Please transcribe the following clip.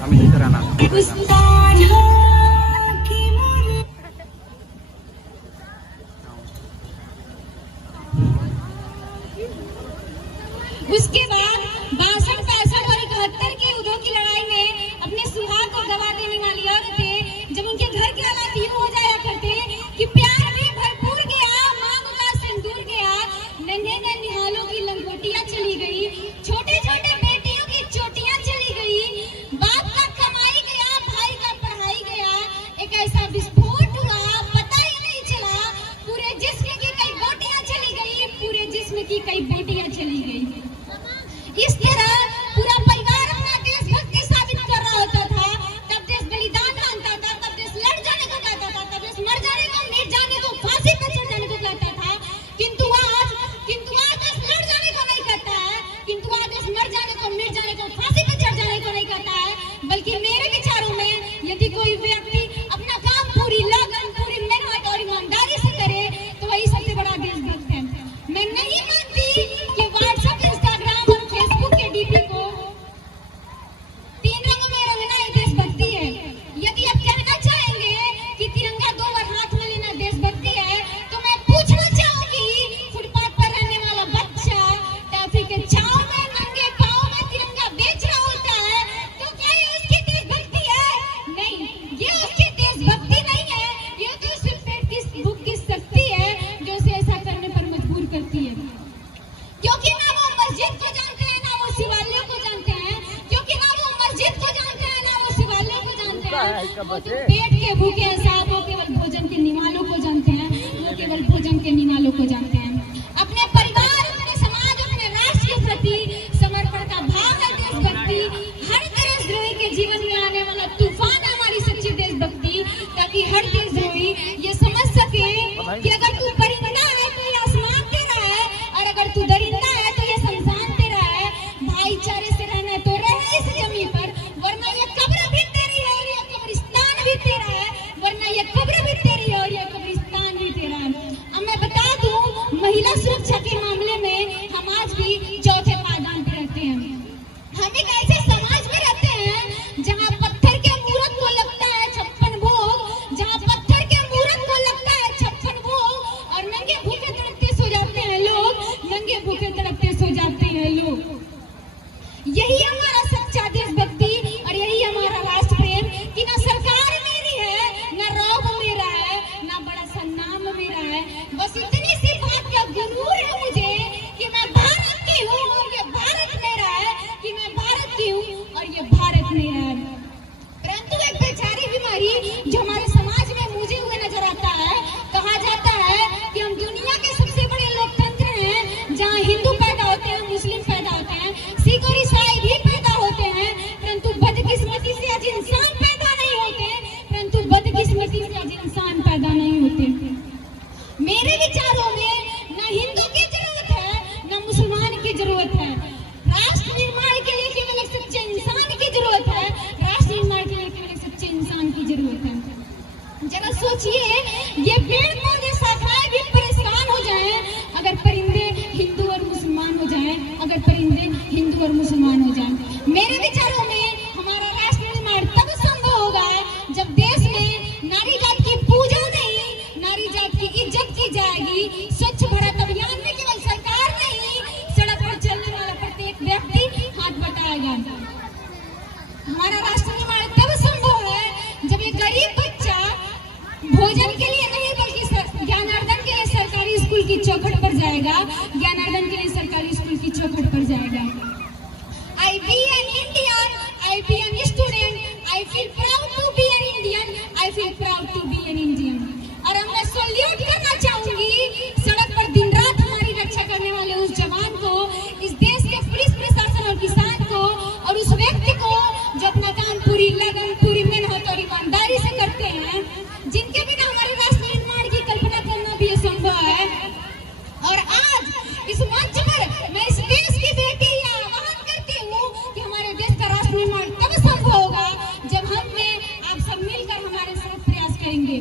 हम इसी तरह ना उसके बाद 62, 65 और 71 के युद्धों की लड़ाई में अपने सुहाग को गवा देने वाली औरतें जब उनके घर के हालात यूं हो जाया करते कि प्यार भी भरपूर गया, मांग का सिंदूर गया, नन्हे निहालों की लंगोटियां चली गई, छोटे छोटे बेटियों की चोटियां चली गई, बाप का कमाई गया, भाई का पढ़ाई गया, एक ऐसा विस्फोट हुआ पता ही नहीं चला, पूरे जिस्म की कई बोटियां चली गई, पूरे जिस्म की कई बोटियां चली गई। इस तरह पूरा परिवार अपना देशभक्ति साबित कर रहा होता था। तब देश बलिदान मांगता था, तब देश लड़ जाने को कहता था, तब देश मर जाने को, मिट जाने को, फांसी पर चढ़ जाने को कहता था। किंतु आज देश लड़ जाने को नहीं कहता है, किंतु आज देश मर जाने को, मिट जाने को, फांसी पर चढ़ जाने को नहीं कहता है, बल्कि मेरे विचारों में यदि कोई व्यक्ति अपना काम पूरी लगन, पूरी मेहनत और ईमानदारी से करे तो वही सबसे बड़ा देशभक्त है। मैं नहीं मानती कि व्हाट्सएप, इंस्टाग्राम और फेसबुक के डीपी को 3 रंगों में रंगना ही देशभक्ति है। यदि आप कहना चाहेंगे कि तिरंगा 2 बार हाथ में लेना देशभक्ति है, तो मैं पूछना चाहूंगी, फुटपाथ पर रहने वाला बच्चा टॉफी के छांव में नंगे पांव में तिरंगा बेच रहा होता है, तो क्या ये उसकी देशभक्ति है? नहीं, ये उसकी देशभक्ति नहीं है, ये तो सिर्फ एक फेसबुक की शक्ति है जो उसे ऐसा करने पर मजबूर करती है। क्योंकि ना वो मस्जिद को जानते हैं, ना वो शिवालयों को जानते हैं, क्योंकि ना वो मस्जिद को जानते हैं, ना वो शिवालयों को जानते हैं। वो जो पेट के भूखे हैं साहब, वो केवल भोजन के निवालों को जानते हैं, वो केवल भोजन के निवालों को जानते हैं। अपने परिवार, अपने समाज, अपने राष्ट्र के प्रति समर्पण का भाव है देशभक्ति। हर देशद्रोही के जीवन में आने वाला तूफान है हमारी सच्ची देशभक्ति, ताकि हर देशद्रोही ये समझ सके कि अगर तू परिंदा है तो ये आसमान तेरा है, और अगर तू दरिंदा है तो ये शमशान तेरा है। भाईचारे से रहना है तो रह इस जमीन पर, वरना ये कब्र भी तेरी है और ये कब्रिस्तान भी तेरा है, वरना ये कब्र भी तेरी है और ये कब्रिस्तान भी तेरा है। अब मैं बता दूं, महिला सुरक्षा के मामले में हम आज भी चौथे पायदान पर रहते हैं। हम एक ऐसे समाज में रहते हैं जहाँ पत्थर के मूरत को लगता है 56 भोग, जहाँ पत्थर के मूरत को लगता है 56 भोग, और नंगे भूखे तड़पते सो जाते हैं लोग, नंगे भूखे तड़पते सो जाते हैं लोग। यही हमारा सच्चा देशभक्ति और यही हमारा राष्ट्र प्रेम कि ना सरकार मेरी है, ना रौब मेरा है, ना बड़ा सा नाम मेरा है, बस इतनी सी बात का गुरूर है मुझे कि मैं भारत की हूँ और ये भारत मेरा है, कि मैं भारत की हूँ और ये भारत मेरा है। परंतु एक बेचारी बीमारी जो हमारे समाज में मुझे हुए नजर आता है, कहा जाता है कि हम दुनिया के सबसे बड़े लोकतंत्र हैं, जहाँ हिंदू पैदा होते हैं, मुस्लिम पैदा होते हैं, सिख और ईसाई भी पैदा होते हैं, परंतु बदकिस्मती से आज इंसान पैदा नहीं होते, परंतु बदकिस्मती से आज इंसान पैदा नहीं होते। मेरे विचारों में न हिंदू की जरूरत है, न मुसलमान की जरूरत है। राष्ट्र निर्माण के लिए केवल एक सच्चे इंसान की जरूरत है, राष्ट्र निर्माण के लिए केवल एक सच्चे इंसान की जरूरत है। जरा सोचिए, ये पेड़ पौधे शाखाएं भी परेशान हो जाएं अगर परिंदे हिंदू और मुसलमान हो जाएं, अगर परिंदे हिंदू और मुसलमान हो जाएं। मेरे विचारों में हमारा राष्ट्र निर्माण तब संभव होगा जब देश में नारी जात की पूजा नहीं, नारी जात की इज्जत की जाएगी। स्वच्छ भारत अभियान में केवल सरकार नहीं, सड़क पर चलने वाला प्रत्येक व्यक्ति हाथ बटाएगा। हमारा राष्ट्र निर्माण तब संभव है जब एक गरीब बच्चा भोजन के लिए नहीं बल्कि ज्ञानार्जन के लिए सरकारी स्कूल की चौखट पर जाएगा, ज्ञानार्जन के लिए सरकारी स्कूल की चौखट पर जाएगा। I be an Indian, I be an student, I feel proud to be an Indian, I feel proud to be an Indian। और हम मैं सैल्यूट करना चाहूंगी सड़क पर दिन रात हमारी रक्षा करने वाले उस जवान को, इस देश के पुलिस प्रशासन और किसान को, और उस व्यक्ति को जो अपना काम पूरी लगन, पूरी मेहनत और ईमानदारी से करते हैं, जिनके बिना हमारे राष्ट्र निर्माण की कल्पना करना भी असंभव है। और आज इस मंच पर मैं इस देश की बेटी या आह्वान करती हूँ कि हमारे देश का राष्ट्र निर्माण तब संभव होगा जब हम में आप सब मिलकर हमारे साथ प्रयास करेंगे।